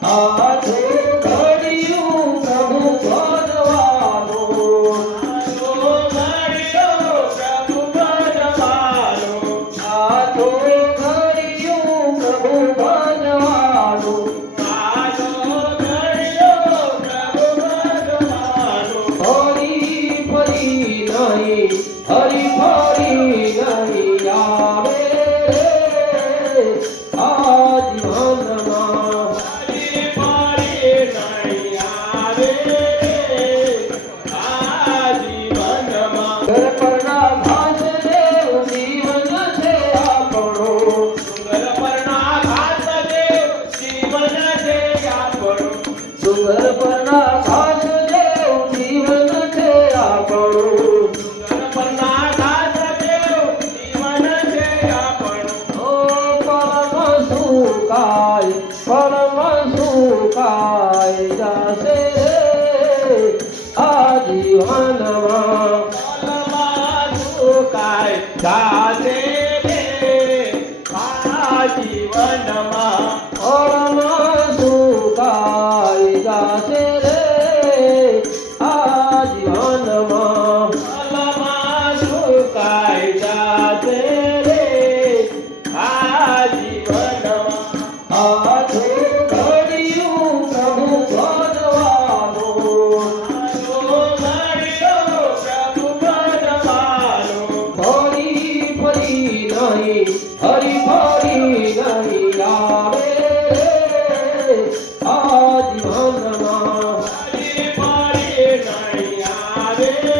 આજો ઘડિયું પ્રભુ ભજવાનો આજો ઘડિયો પ્રભુ ભજવાનો આજો ઘડિયું પ્રભુ ભજવાનો આજો ઘડિયો પ્રભુ ભજવાનો હરી ફરી નહીં હરી ફરી નહીં આવે રે આ જીવનમાં હરી ફરી નહીં આવે રે આ જીવનમાં ઘર પરના ઘાસ દેવ જીવન છે આપણો ડુંગર પરના ઘાસ દેવ જીવન છે આપણું ડુંગર પરના ઘાસ દેવ જીવન છે આપણું ડુંગર પરના ઘાસ દેવ જીવન છે આપણું ઓ પરમ સુકાય જાશે રે આ જીવનમાં પલમાં સુકાય જાશે રે આ જીવનમાં પરમ સુકાય જાશે રે આ જીવનમાં પલમાં સુકાય જાશે રે આ જીવનમાં આજો ઘડિયું પ્રભુ ભજવાનો આજો ઘડિયો પ્રભુ ભજવાનો ફરી ફરી નહીં હરી ફરી નહીં આવે રે આ જીવનમાં હરી ફરી નહીં આવે રે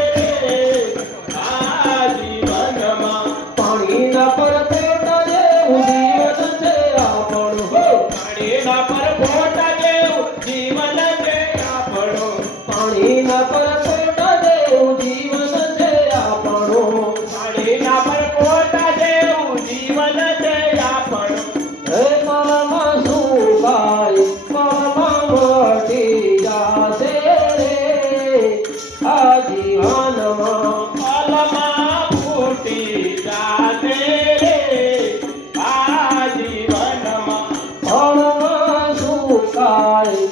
આ જીવનમાં પાણીના પરપોટા જેવું જીવન છે આપણું હો પાણીના પરપોટ જેવું જીવન છે આપણું પાણીના પરપોટા જેવું જીવન છે આપણું પાણીના પરપોટ જેવું જીવન છે આપણું હે મારામાં સુકાય મારામાં મટી જાશે રે આ જીવનમાં પલમાં ફૂટી જાશે રે આ જીવનમાં મારામાં સુકાય